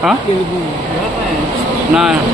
हाँ ना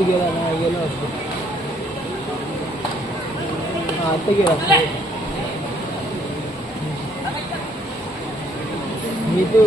गेला नाही गेला असतो आता गेला मी तो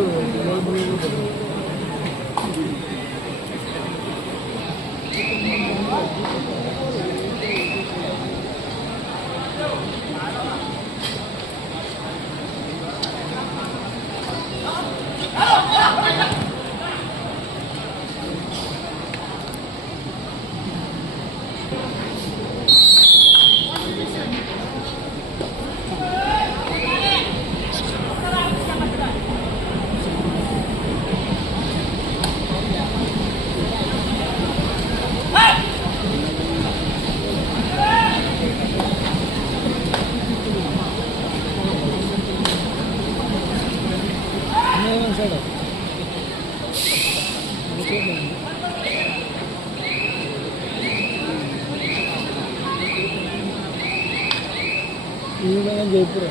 जयपुर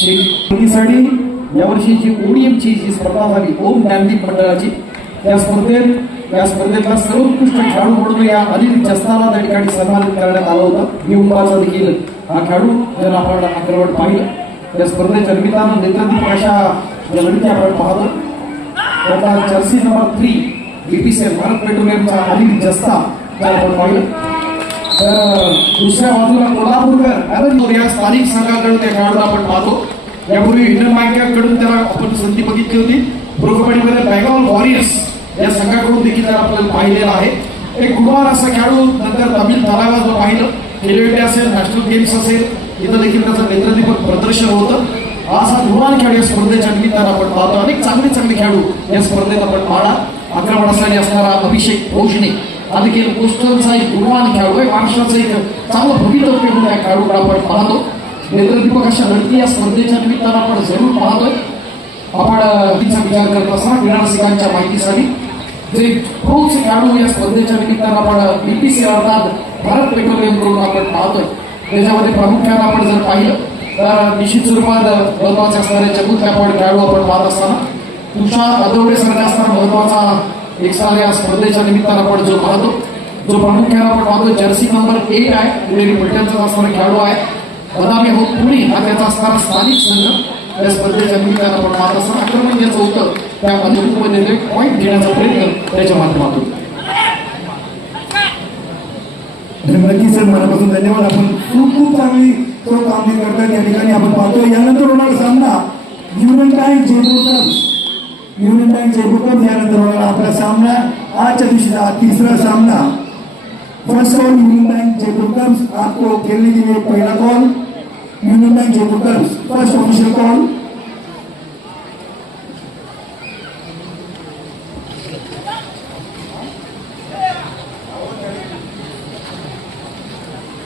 शेतीसाठी यावर्षीची ओडीएमची जी स्पर्धा झाली ओम ज्ञानदीप मंडळाची या स्पर्धेतला सर्वोत्कृष्ट खेळाडू म्हणून या अनिल जस्ताला त्या ठिकाणी सन्मानित करण्यात आलं होतं. युवकाचा देखील हा खेळाडू जर आपण आक्रमण पाहिलं या स्पर्धेच्या निमित्तानं नेत्रदीप अशा या लढती आपण पाहतो. त्याचा जर्सी नंबर 3 बीपीसीएल भारत पेट्रोलियमचा अनिल जस्ता जर आपण पाहिलं तर दुसऱ्या बाजूला कोल्हापूरकर या स्थानिक संघाकडून त्या खेळाडूला आपण पाहतो. यापूर्वी इंडियन बँकेकडून त्याला आपण संधी बघितली होती. प्रो कबड्डीमध्ये बँगॉल वॉरियर्स या संघाकडून देखील त्याला आपल्याला पाहिलेला आहे. एक गुणवान असा खेळाडू नंतर तमिळ तलावात पाहिलं खेलो इंडिया असेल नॅशनल गेम्स असेल इथं देखील त्याचं नेत्रदीपक प्रदर्शन होतं. असा गुणवान खेळाडू या स्पर्धेच्या निमित्तानं आपण पाहतो. अनेक चांगले खेळाडू या स्पर्धेत आपण पाहणार. आक्रमणासाठी असणारा अभिषेक भोजने हा देखील पोस्टलचा एक गुणवान खेळाडू आहे. महाराष्ट्राचं एक चांगलं भवितव्य म्हणून या खेळाडूला आपण पाहतो. नेत्रदीपक अशा लढती या स्पर्धेच्या निमित्तानं आपण जरूर पाहतोय. आपण तिचा विचार करत असताना क्रीडारसिकांच्या माहितीसाठी जे प्रोच खेळाडू या स्पर्धेच्या निमित्तानं आपण बीपीसी अर्थात भारत पेट्रोलियम करून आपण पाहतोय. त्याच्यामध्ये प्रामुख्यानं आपण जर पाहिलं तर निश्चित स्वरूपात महत्वाचे असणारे चमूत खेळाडू आपण पाहत असताना तुषार अदवडे सारखा असताना महत्वाचा एक साल या स्पर्धेच्या निमित्तानं आपण जो पाहतो जो प्रामुख्यानं आपण पाहतो जर्सी नंबर 8 आहे. पुणेरी पलटणचा असणारा खेळाडू आहे. बदामी हो पुणे हा त्याचा असणारा स्थानिक संघ या स्पर्धेच्या निमित्तानं आपण पाहत असताना आक्रमण ज्याचं होतं त्या मधुमध्ये पॉईंट घेण्याचा प्रयत्न त्याच्या माध्यमातून. नक्कीच सर मनापासून धन्यवाद. आपण खूप चांगली तो कामगिरी करतात या ठिकाणी आपण पाहतो. यानंतर होणार सामना युनियन जयपूर यानंतर होणार आपला सामना आजच्या दिवशीचा तिसरा सामना. First call Union bank Jaipur आपको खेलने के लिए पहला call Union bank Jaipur first official call.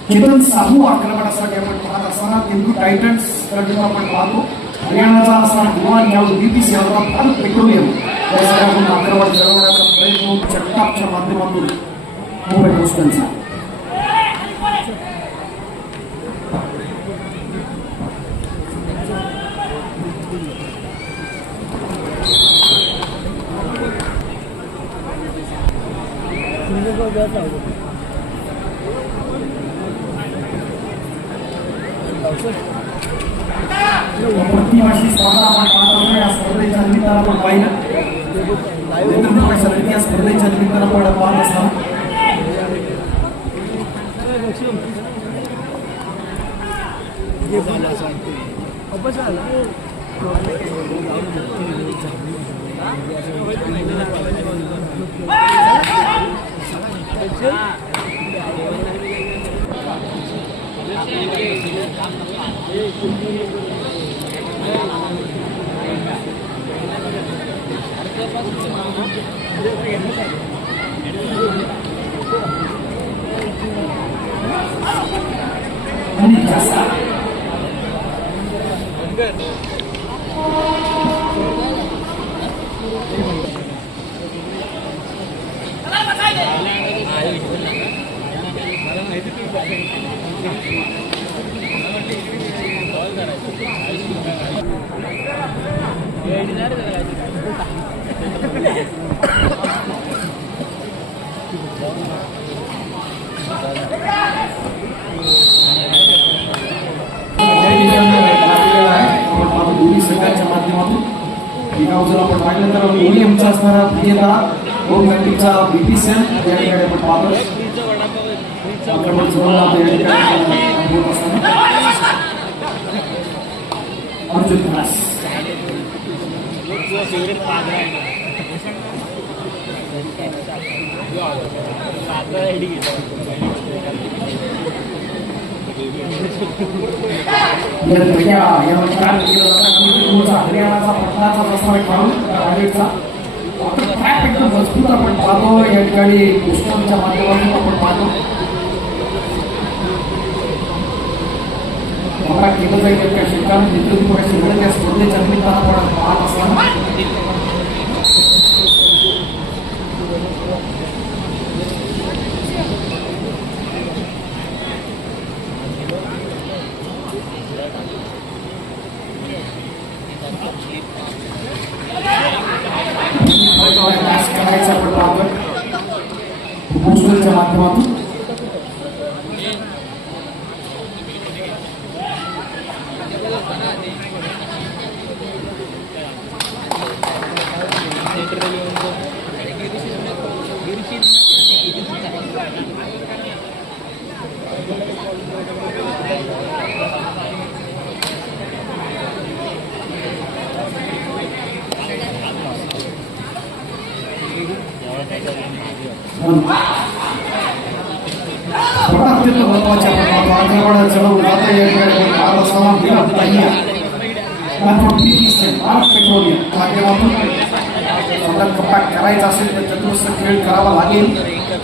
केवळ साहू आक्रमणासाठी आपण पाहत असताना तेलुगू टायटन्स कडून आपण पाहतो. हरियाणाचा असणारा गुणवान खेळाडू बीपीसी भारत पेट्रोलियम या सगळ्याकडून आक्रमण करवण्याचा प्रयत्न चट्टापच्या माध्यमातून मुंबई पोस्टलचा. प्रतिमाशी स्पर्धा आपण पाहतो. या स्पर्धेच्या निमित्तानं आपण पाहिलं या स्पर्धेच्या निमित्तानं आपण पाहत असताना संघाच्या माध्यमातून एका बाजूला आपण पाहिलं तर ओडीएमचा असणारा विजेता ओम गंटीचा बीपीसीएल या ठिकाणी आपण पाहतो. आक्रमण जोरात या ठिकाणी अर्जुन खलास हरियाणाचा पटनाचा असणारा खेळाडू एकदम मजबूत आपण पाहतो. या ठिकाणी पुष्पांच्या माध्यमातून आपण पाहतो केलं जाईल त्या शेतकऱ्यांना नेतृत्व त्या स्पर्धेच्या निमित्तानं आपण पाहत असताना सांगायचं आपण पाहतोय पोस्टरच्या माध्यमातून. अत्यंत महत्वाच्या आंध्रवाडा चढवून आता या ठिकाणी आता सलाम दिला ताहिया पेट्रोलियम माध्यमातून कपाट करायचा असेल तर चतुर्थ खेळ करावा लागेल.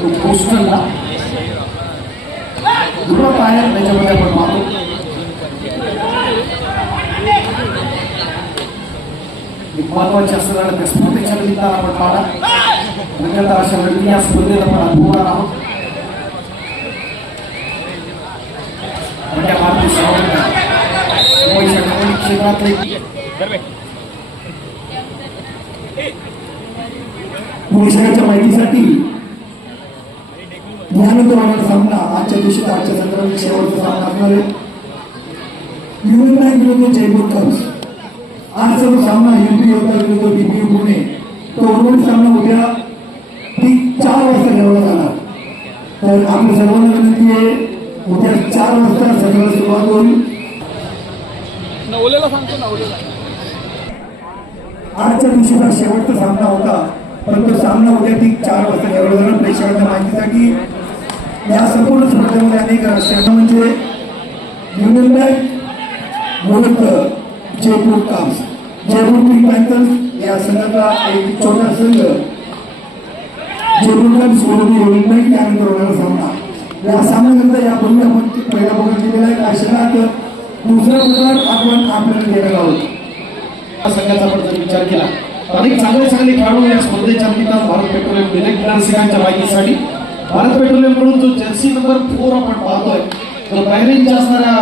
तो पोस्टलला दुर्लभ आहे त्याच्यामध्ये आपण पाहतो. महत्वाचे असणाऱ्या त्या स्पर्धेच्या निमित्तानं आपण पाहणार नंतर अशा लढती या स्पर्धेत आपण अनुभवणार आहोत. भारतीय क्षेत्रातले पुरुषांच्या माहितीसाठी ज्ञानोत्तराचा सामना आजच्या दिवशी आजच्या संदर्भात शेवटचा सामना असणार आहे. युनियन बँक विरुद्ध जयपूर कम्स. आजचा जो सामना युपी योद्धा विरुद्ध बीपीयू पुणे तो उर्वरित सामना उद्या ठीक 4 वाजता खेळवला जाणार. तर आपल्या सर्वांना विनंती आहे उद्या 4 वाजता सगळं सुरुवात होईल. आजच्या दिवशीचा शेवटचा सामना होता पण तो सामना उद्या ठीक 4 वाजता खेळवला जाणार. प्रेक्षकांच्या माहितीसाठी या संपूर्ण स्पर्धेमध्ये अनेक राष्ट्रीय म्हणजे युनियन बँक विरुद्ध Jaipur comes. Jaipur pink Panthers या संघाचा एक छोटा संघ जयपूर कम्स विरुद्ध युनियन बँक यानंतर होणारा सामना. या सामन्यानंतर यापूर्वी आपण पहिला प्रकार केलेला आहे. आशियात दुसरा प्रकार आपण आपल्याला घेणार आहोत. संघाचा आपण जर विचार केला अनेक चांगले खेळाडू या स्पर्धेच्या निमित्तानं भारत पेट्रोलियम इलेक्ट्रॉनिक्सच्या माहितीसाठी भारत पेट्रोलियम कडून जो जर्सी नंबर 4 आपण पाहतोय तो बॅरेनच्या असणाऱ्या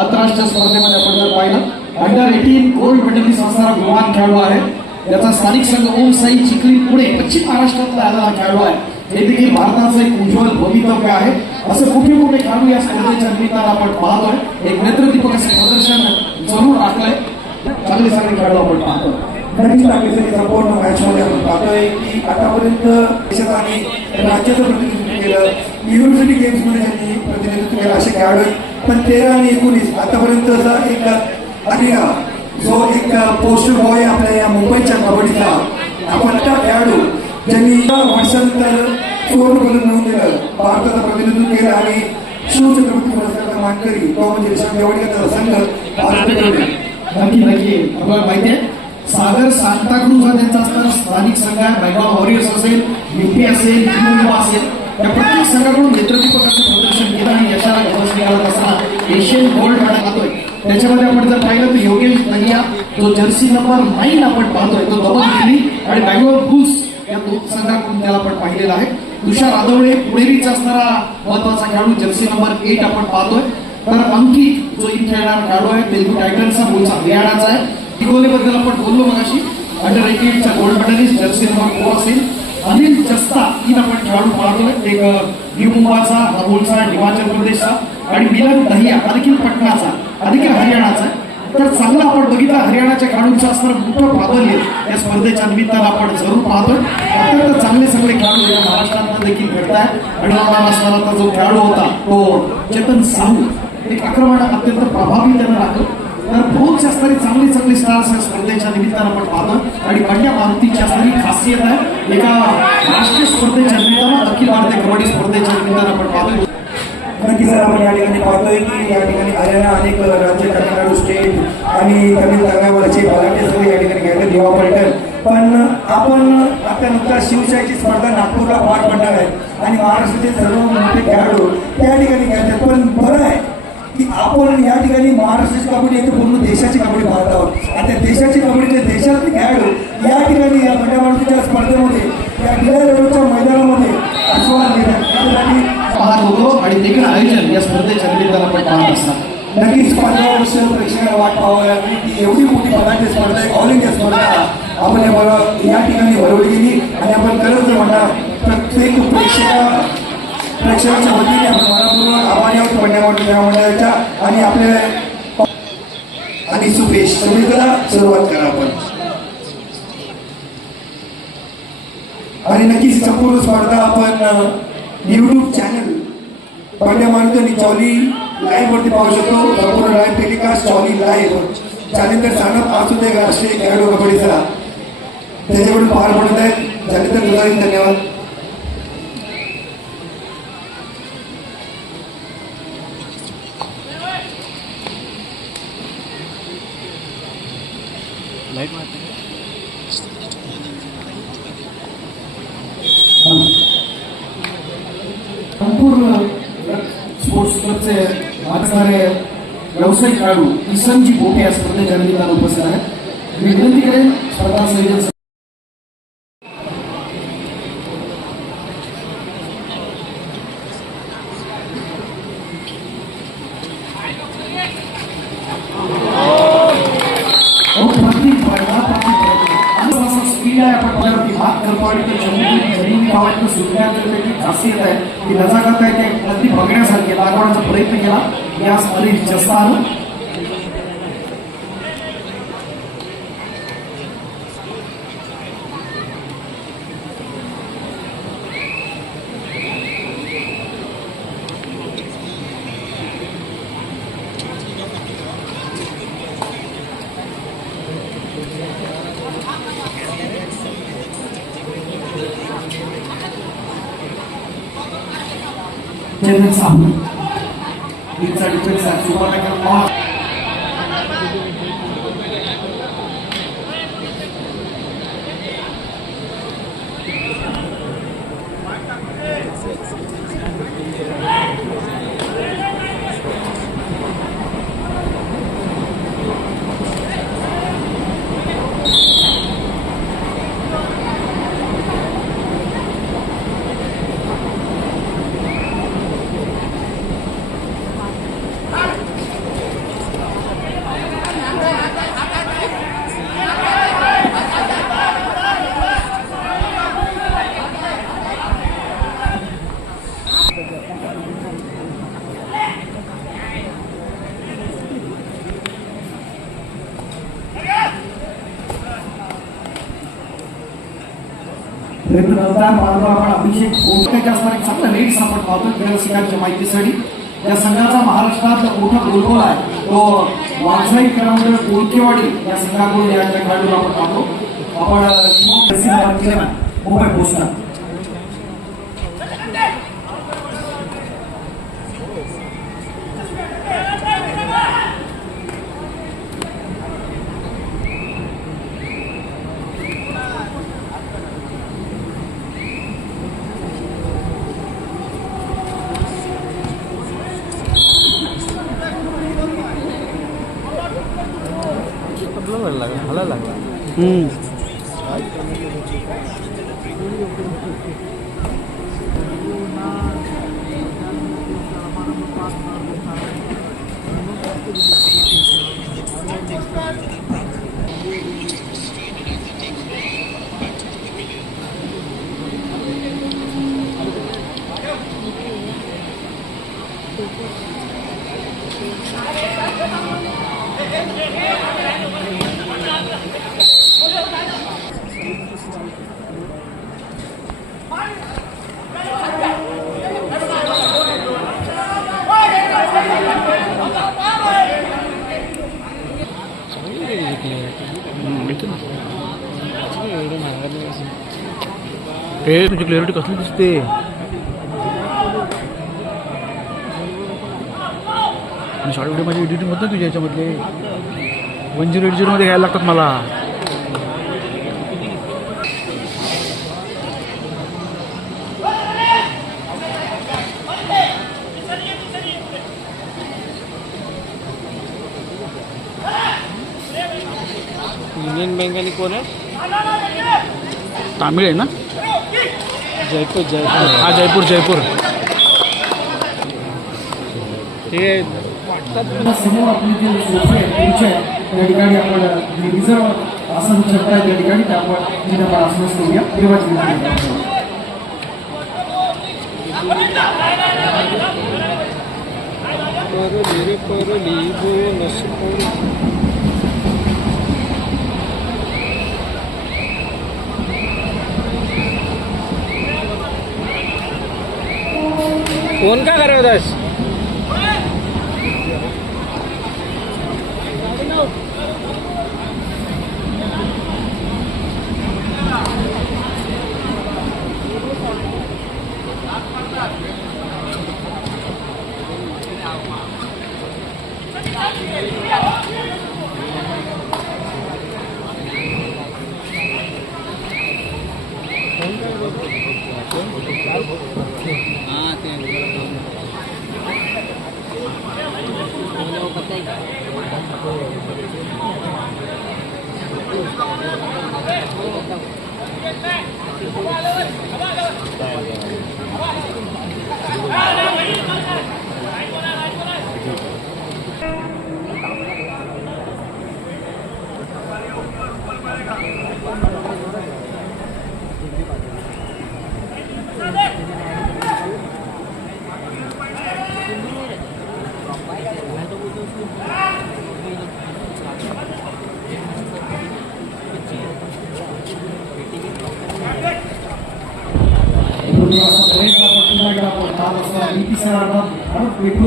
आंतरराष्ट्रीय स्पर्धेमध्ये आपण जर पाहिलं अंडर-18 गोल्ड मेडलिस्ट असणारा गुणवान खेळाडू आहे. त्याचा स्थानिक संघ ओम साई चिखली पुणे पश्चिम महाराष्ट्रातला आलेला खेळाडू आहे. हे देखील भारताचं एक उज्ज्वल भवितव्य आहे. असं कुठे खेळाडू या स्पर्धेच्या निमित्तानं आपण पाहतोय. एक नेत्रदीपक असं प्रदर्शन जरूर राखलंय. चांगले खेळाडू आपण पाहतोय. नक्कीच टाकलेल्या संपूर्ण मॅचमध्ये आपण पाहतोय की आतापर्यंत देशात आणि राज्याचं प्रतिनिधित्व केलं. युनिव्हर्सिटी गेम्समध्ये त्यांनी प्रतिनिधित्व केलं असे खेळाडू. पण 13 आणि 19 आतापर्यंतचा एक आर्या जो एक पोस्टर बॉय आपल्या या मुंबईच्या कबड्डीचा आपण त्या खेळाडू ज्यांनी वर्षानंतर सुवर्णपदक मिळवून दिलं, भारताचं प्रतिनिधित्व केलं आणि शिवछत्रपती पुरस्काराचा मानकरी तो म्हणजे विशाल देवडीचा संघ नक्की आपल्याला माहिती आहे सागर सांताक्रूज हा त्यांचा असणारा स्थानिक संघ आहे. बेंगॉल वॉरियर्स असेल, युपी असेल, जिल्हा असेल या प्रत्येक संघाकडून नेत्रदीपक असं प्रदर्शन केलं आणि यशाला यशस्वी करत असताना एशियन गोल्ड मेडल पाहतोय. त्याच्यामध्ये आपण जर पाहिलं तर योगेश दहिया जो जर्सी नंबर 9 आपण पाहतोय तो दबंग दिल्ली आणि बँगलोर बुल्स या 2 संघाकडून त्याला आपण पाहिलेला आहे. तुषार आदवळे पुणेरीचा असणारा महत्वाचा खेळाडू जर्सी नंबर 8 आपण पाहतोय. तर अंकित जो इथे खेळणारा खेळाडू आहे तेलुगू टायटन्सचा मूळचा हरियाणाचा आहे. बद्दल आपण बोललो मगाशी अंडर-18चा गोल्ड मेडलिस्ट जर्सी नंबर 4 असेल. अनिल जस्ता 3 आपण खेळाडू पाहतोय. एक न्यू मुंबईचा, मूळचा हिमाचल प्रदेशचा आणि मिलन दहिया हा देखील पटनाचा हा देखील हरियाणाचा आहे. तर चांगला आपण बघितलं हरियाणाच्या खेळाडूंचं असणारं मोठं प्राबल्य या स्पर्धेच्या निमित्तानं आपण जरूर पाहतोय. अत्यंत चांगले खेळाडू या महाराष्ट्रात देखील घडत आहेत. आणि असणारा जो खेळाडू होता तो चेतन साहू एक आक्रमण अत्यंत प्रभावी त्यानं राखलं. तर बहुत असणारी चांगली स्टार्स या स्पर्धेच्या निमित्तानं आपण पाहतो. आणि बंड्या मारुतीची असणारी खासियत आहे एका राष्ट्रीय स्पर्धेच्या निमित्तानं अखिल भारतीय कबड्डी स्पर्धेच्या निमित्तानं आपण पाहतोय. नक्कीच आपण या ठिकाणी पाहतोय की या ठिकाणी आलेल्या अनेक राज्य तामिळनाडू स्टेट आणि तमिळनाडूचे बलाढ्य सगळे या ठिकाणी खेळतात युवा पर्यटन. पण आपण आता नुकताच शिवशाहीची स्पर्धा नागपूरला पार पडणार आहे आणि महाराष्ट्राचे सर्व मोठे खेळाडू त्या ठिकाणी खेळतात. पण बरं आहे की आपण या ठिकाणी महाराष्ट्राची कबड्डी येते पूर्ण देशाची कबड्डी पाहत आहोत. आता देशाची कबड्डीचे देशातले खेळाडू या ठिकाणी या बंड्या मारुतीच्या स्पर्धेमध्ये या गिरा रोडच्या मैदानामध्ये आस्वाद घेतात पाहत होतो आणि देखील आयोजन या स्पर्धेच्या निमित्तानं आपण पाहत असतात. नक्कीच 15 वर्ष प्रेक्षकांना वाट पाहावी लागली की एवढी मोठी बलाढ्य स्पर्धा ऑल इंडिया स्पर्धा आपण या ठिकाणी भरवली गेली आणि आपण खरंच म्हणा प्रत्येक प्रेक्षकाच्या वतीने आपण मनापूर्वक आभारी आहोत मंडळाच्या आणि आपल्या आणि सुप्रेक्षकाला सुरुवात करा आपण. आणि नक्कीच संपूर्ण स्पर्धा आपण युट्यूब चॅनल पांड्या मारुती चौली लाईव्ह वरती पाहू शकतो. संपूर्ण लाईव्ह टेलिकास्ट चौली लाईव्ह त्यानंतर सानप असू दे राष्ट्रीय खेळाडू कबड्डीचा त्याच्याकडून पार पडत आहेत. त्यानंतर तुझा धन्यवाद. संपूर्ण स्पोर्ट्स क्लबचे असणारे व्यावसायिक खेळाडू किसनजी गोटे या स्पर्धेच्या निमित्तानं उपस्थित आहेत. मी विनंती करेन स्पर्धा संयोजन स्पीड आहे. आपण त्यावरती हात करतो आणि ते जमिनी गावातून सुटण्याची खासियत आहे की नजाकत आहे ते अगदी बघण्यासारखे दाखवण्याचा प्रयत्न केला या स्पर्धेत जास्त आलं. चेतन साहू टीमचा डिफेन्स आहे. सुपर आपण अभिषेक कोणत्याच्या असणारे चांगला रेट्स आपण पाहतो रसिकांच्या माहितीसाठी. या संघाचा महाराष्ट्रात मोठा गोलगोल आहे तो वाघजाई खेळाडू कोळकेवाडी या संघाकडून या खेळाडूला आपण पाहतो. आपण मुंबई पोहोचणार. मला लागला. तुझी क्लिअरिटी कसली दिसते. आणि शॉर्ट व्हिडिओ माझी एडिटिंग होत नाही तुझ्या याच्यामधले 1080 मध्ये घ्यायला लागतात मला. युनियन बँक आणि कोण आहे? तामिळ आहे ना? जयपूर. हा जयपूर. हे समोर आपली जे सोफे आहे त्या ठिकाणी आपण रिझर्व असं शब्द आहे त्या ठिकाणी त्यामुळे आपण आश्वास करूया देवाची विनंती. परली रे परली बोनस फोन का कर रहे हो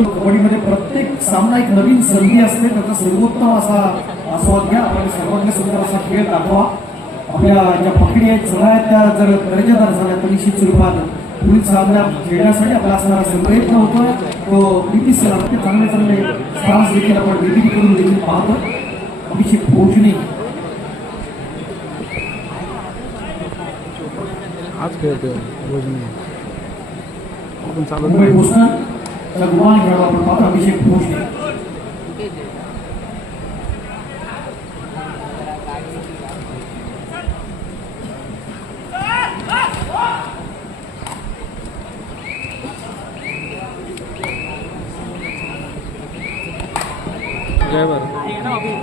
कबड्डीमध्ये प्रत्येक सामना एक नवीन संधी असते त्याचा सर्वोत्तम असा आस्वाद घ्या. आपण सर्वांनी सुंदर असा खेळ दाखवा. आपल्या ज्या पकडी आहेत सगळ्या आहेत त्या जर दर्जेदार झाल्या तर निश्चित स्वरूपात पुढील सामना खेळण्यासाठी आपला असणारा प्रयत्न होतोय तो बीपीसीला चांगले चांगले स्टार्स देखील आपण विधी करून देखील पाहतो. अभिषेक भोजने आज खेळतोय आपण चालू मुंबई भूषणचा गुमान खेळाडू आपण पाहतो अभिषेक भोजने. जय भारत. प्रयत्न आपण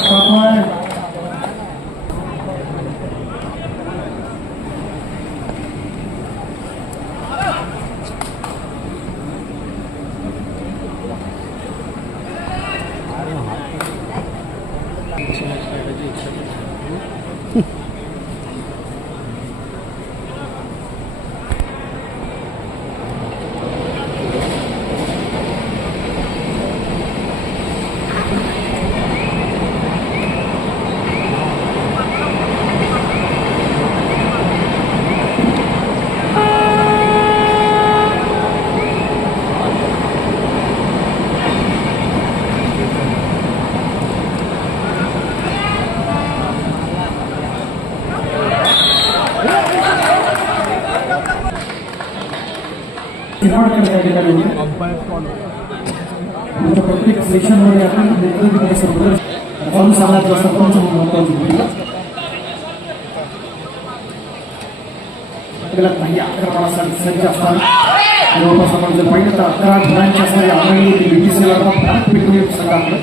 पाहतोय प्रत्येक सेक्शनमध्ये आपण चालू सामन्यातला सरपंच महत्वाची भूमिका आपल्याला काही आक्रमणासाठी सज्ज असताना जवळपास आपण जर पाहिलं तर 11 गुणांची असणारी आघाडी बीटीसीला फरक पेटवून संघातलं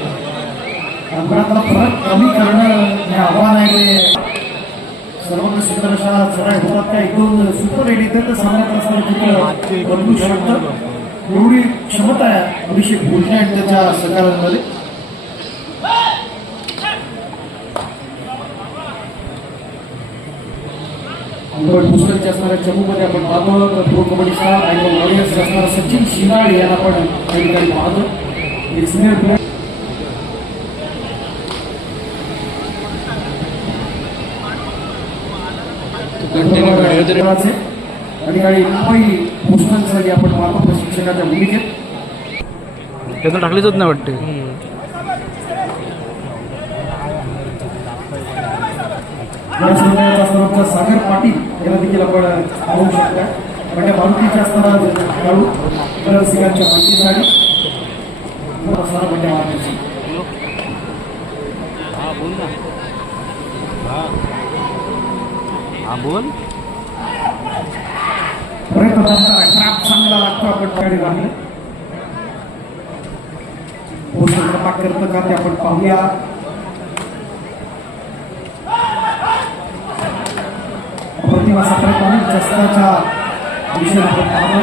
अंतरातला फरक कमी करणं हे आव्हान आहे. ते सर्वांना सुंदर अशा चढाई होतात त्या एकदम सुपर रेडी तर सामन्यात असणारे बदलू शकतं एवढी क्षमता आहे अभिषेक भोजने आणि त्याच्या सहकार्यांमध्ये. पुस्तकच्या असणाऱ्या चमूमध्ये आपण पाहतो तर प्रो कबड्डी स्टार आणि वॉरियर्स असणारा सचिन शिंगाडे यांना आपण त्या ठिकाणी पाहतो. एक सिनियर प्लेअर ठिकाणी मुंबई भूषणांसाठी आपण पाहतो प्रशिक्षकाच्या भूमिकेत त्याचं टाकलीच होत नाही वाटते. या समुदायाचा असणारा सागर पाटील याला देखील आपण पाहू शकता. म्हणजे मारुतीच्या असणारा खेळाडू सिंगांच्या माहितीसाठी असणारा म्हणजे मारुतीची बोल प्रयत्न करताना ट्रॅप चांगला लागतो आपण गाडी राहिलं पाक करतं का ते आपण पाहूया. प्रतिमा सापडताना शस्त्राच्या दिशेने आपण पाहतो.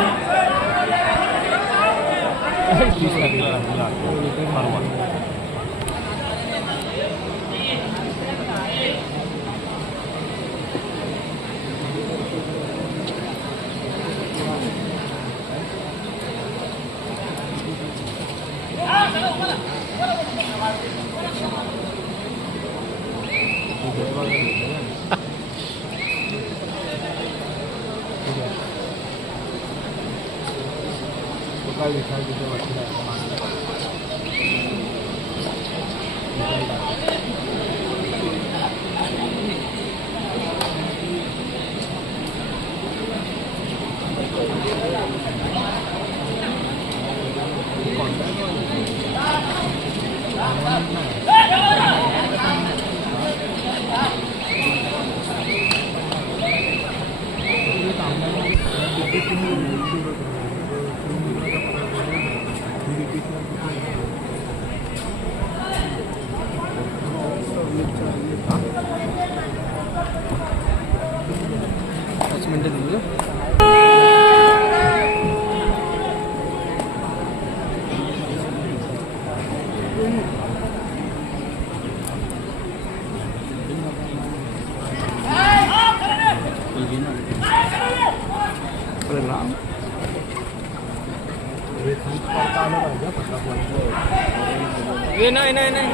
नाही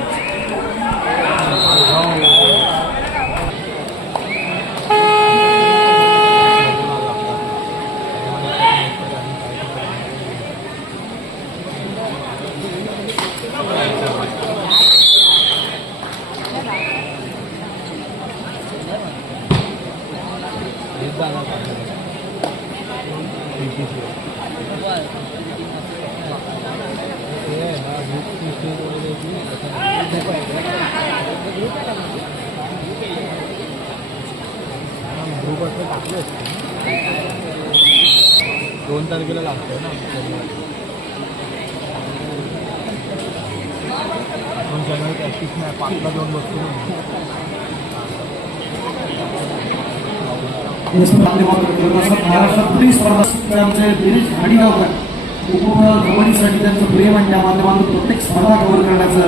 दोन तारखेला लागतोय ना दोन जानेवारी प्रॅक्टिस नाही 5ला जाऊन बसतो महाराष्ट्रात स्पर्धांचे दिनेश घाडीगावकर कबड्डीसाठी त्यांचं प्रेम आणि त्या माध्यमातून प्रत्येक स्पर्धा कव्हर करण्याचं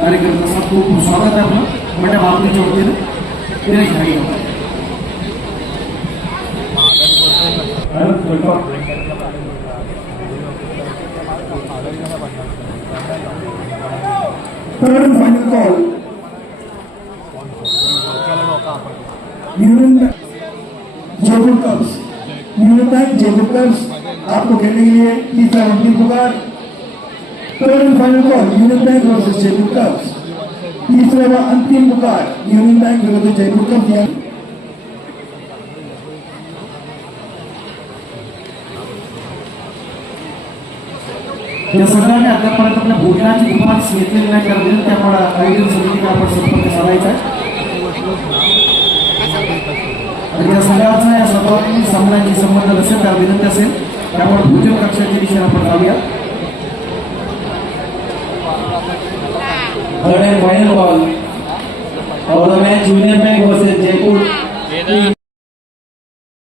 कार्य करत असतात. खूप खूप स्वागत आहे आपलं मोठ्या भारतीच्या वतीनं Dinesh Ghadigaonkar. Third and final call. Union Jaipur cups, Union Bank Jaipur cups आपको खेलने के लिए तीसरा अंतिम पुकार. Third and final call Union Bank versus Jaipur cups. तीसरा व अंतिम पुकार यूनियन बैंक विरुद्ध जयपुर कप्स. या सगळ्यांनी आतापर्यंत आपल्या भोजनाची दुकान घेतलेली नाही करतील त्यामुळे आयोजन समितीला आपण संपर्क साधायचा आहे. या सगळ्यांचा या सर्वांनी सामन्याची संबंध असेल त्या विनंती असेल त्यामुळे भोजन कक्षाची दिशेने आपण जाऊया. Third and final call for the match Union Bank versus Jaipur.